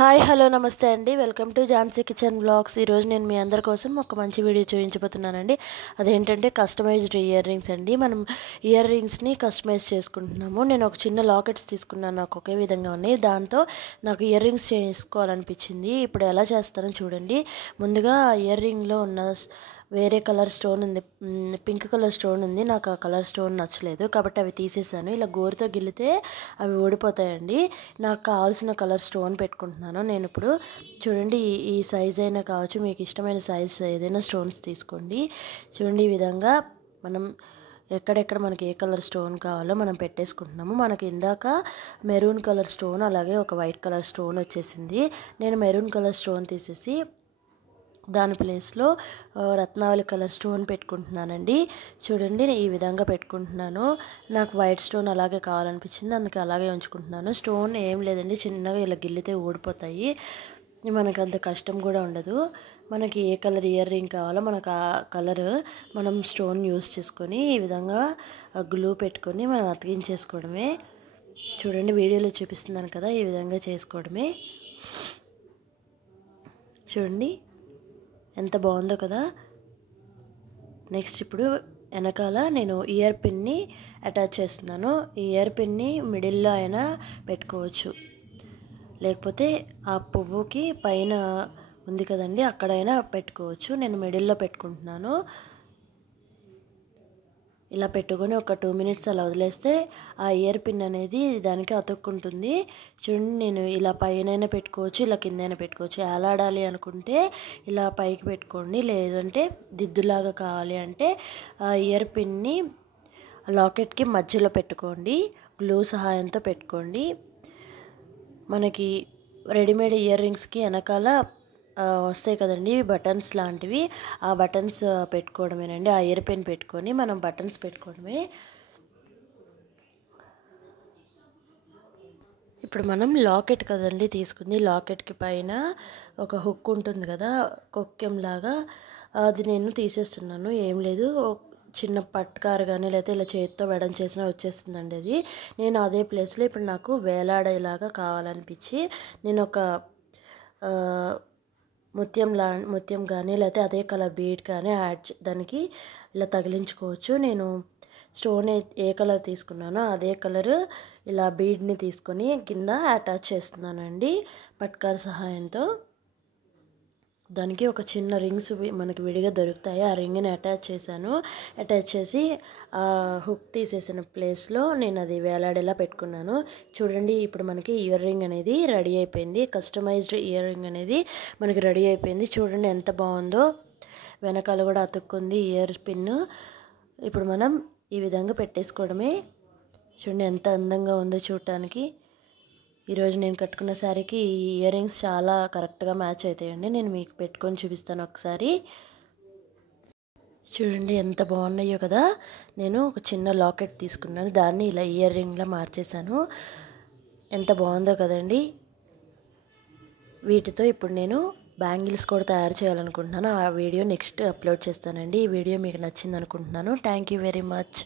Hi hello నమస్తే అండి. Welcome to Jhansi kitchen blogs. ఈరోజు నేను మీ అందరి కోసం ఒక మంచి వీడియో చూపించబోతున్నానండి. అదేంటంటే కస్టమైజ్డ్ ఇయర్ రింగ్స్ అండి. మనం ఇయర్ రింగ్స్ని కస్టమైజ్ చేసుకుంటున్నాము. నేను ఒక చిన్న లాకెట్స్ తీసుకున్నాను, నాకు ఒకే విధంగా ఉన్నాయి. దాంతో నాకు ఇయర్ రింగ్స్ చేసుకోవాలనిపించింది. ఇప్పుడు ఎలా చేస్తానో చూడండి. ముందుగా ఇయర్ రింగ్లో ఉన్న వేరే కలర్ స్టోన్ ఉంది, పింక్ కలర్ స్టోన్ ఉంది. నాకు ఆ కలర్ స్టోన్ నచ్చలేదు కాబట్టి అవి తీసేసాను. ఇలా గోరుతో గిల్లితే అవి ఊడిపోతాయండి. నాకు కావాల్సిన కలర్ స్టోన్ పెట్టుకుంటున్నాను నేను ఇప్పుడు. చూడండి, ఈ సైజ్ అయినా కావచ్చు, మీకు ఇష్టమైన సైజ్ ఏదైనా స్టోన్స్ తీసుకోండి. చూడండి, ఈ విధంగా మనం ఎక్కడెక్కడ మనకి ఏ కలర్ స్టోన్ కావాలో మనం పెట్టేసుకుంటున్నాము. మనకి ఇందాక మెరూన్ కలర్ స్టోన్, అలాగే ఒక వైట్ కలర్ స్టోన్ వచ్చేసింది. నేను మెరూన్ కలర్ స్టోన్ తీసేసి దాని ప్లేస్లో రత్నావళి కలర్ స్టోన్ పెట్టుకుంటున్నానండి. చూడండి, ఈ విధంగా పెట్టుకుంటున్నాను. నాకు వైట్ స్టోన్ అలాగే కావాలనిపించింది, అందుకే అలాగే ఉంచుకుంటున్నాను. స్టోన్ ఏం లేదండి, చిన్నగా ఇలా గిల్లితే ఊడిపోతాయి. మనకు అంత కష్టం కూడా ఉండదు. మనకి ఏ కలర్ ఇయర్ రింగ్ కావాలో మనకు ఆ కలర్ మనం స్టోన్ యూస్ చేసుకొని ఈ విధంగా గ్లూ పెట్టుకొని మనం అతికించేసుకోవడమే. చూడండి, వీడియోలో చూపిస్తున్నాను కదా, ఈ విధంగా చేసుకోవడమే. చూడండి ఎంత బాగుందో కదా. నెక్స్ట్ ఇప్పుడు వెనకాల నేను ఇయర్ పిన్ని అటాచ్ చేస్తున్నాను. ఈ ఇయర్ పిన్ని మిడిల్లో అయినా పెట్టుకోవచ్చు, లేకపోతే ఆ పువ్వుకి పైన ఉంది కదండి, అక్కడైనా పెట్టుకోవచ్చు. నేను మిడిల్లో పెట్టుకుంటున్నాను. ఇలా పెట్టుకొని ఒక 2 minutes అలా వదిలేస్తే ఆ ఇయర్ పిన్ అనేది దానికి అతుక్కుంటుంది. చూడండి, నేను ఇలా పైనైనా పెట్టుకోవచ్చు, ఇలా కిందైనా పెట్టుకోవచ్చు. ఏలాడాలి అనుకుంటే ఇలా పైకి పెట్టుకోండి, లేదంటే దిద్దులాగా కావాలి అంటే ఆ ఇయర్ పిన్ని లాకెట్కి మధ్యలో పెట్టుకోండి, గ్లూ సహాయంతో పెట్టుకోండి. మనకి రెడీమేడ్ ఇయర్ రింగ్స్కి వెనకాల వస్తాయి కదండి బటన్స్ లాంటివి, ఆ బటన్స్ పెట్టుకోవడమేనండి. ఆ ఇయర్ పిన్ పెట్టుకొని మనం బటన్స్ పెట్టుకోవడమే. ఇప్పుడు మనం లాకెట్ కదండి తీసుకుంది, లాకెట్కి పైన ఒక హుక్ ఉంటుంది కదా, కొక్కెం లాగా, అది నేను తీసేస్తున్నాను. ఏం లేదు, చిన్న పట్కారు కానీ లేకపోతే ఇలా చేతితో వెడం చేసినా వచ్చేస్తుందండి అది. నేను అదే ప్లేస్లో ఇప్పుడు నాకు వేలాడేలాగా కావాలనిపించి నేను ఒక ముత్యం కానీ లేకపోతే అదే కలర్ బీడ్ కానీ దానికి ఇలా తగిలించుకోవచ్చు. నేను స్టోన్ ఏ కలర్ తీసుకున్నానో అదే కలర్ ఇలా బీడ్ని తీసుకొని కింద అటాచ్ చేస్తున్నానండి పట్కార్ సహాయంతో. దానికి ఒక చిన్న రింగ్స్ మనకి విడిగా దొరుకుతాయి, ఆ రింగ్ని అటాచ్ చేశాను. అటాచ్ చేసి ఆ హుక్ తీసేసిన ప్లేస్లో నేను అది వేలాడేలా పెట్టుకున్నాను. చూడండి, ఇప్పుడు మనకి ఇయర్ రింగ్ అనేది రెడీ అయిపోయింది. కస్టమైజ్డ్ ఇయర్ రింగ్ అనేది మనకి రెడీ అయిపోయింది. చూడండి ఎంత బాగుందో, వెనకాల కూడా అతుక్కుంది ఇయర్ పిన్. ఇప్పుడు మనం ఈ విధంగా పెట్టేసుకోవడమే. చూడండి ఎంత అందంగా ఉందో చూడటానికి. ఈరోజు నేను కట్టుకున్న శారీకి ఈ ఇయర్ రింగ్స్ చాలా కరెక్ట్గా మ్యాచ్ అవుతాయండి. నేను మీకు పెట్టుకొని చూపిస్తాను ఒకసారి. చూడండి ఎంత బాగున్నాయో కదా. నేను ఒక చిన్న లాకెట్ తీసుకున్నాను, దాన్ని ఇలా ఇయర్ రింగ్లా మార్చేశాను. ఎంత బాగుందో కదండి. వీటితో ఇప్పుడు నేను బ్యాంగిల్స్ కూడా తయారు చేయాలనుకుంటున్నాను. ఆ వీడియో నెక్స్ట్ అప్లోడ్ చేస్తానండి. ఈ వీడియో మీకు నచ్చింది అనుకుంటున్నాను. Thank you very much.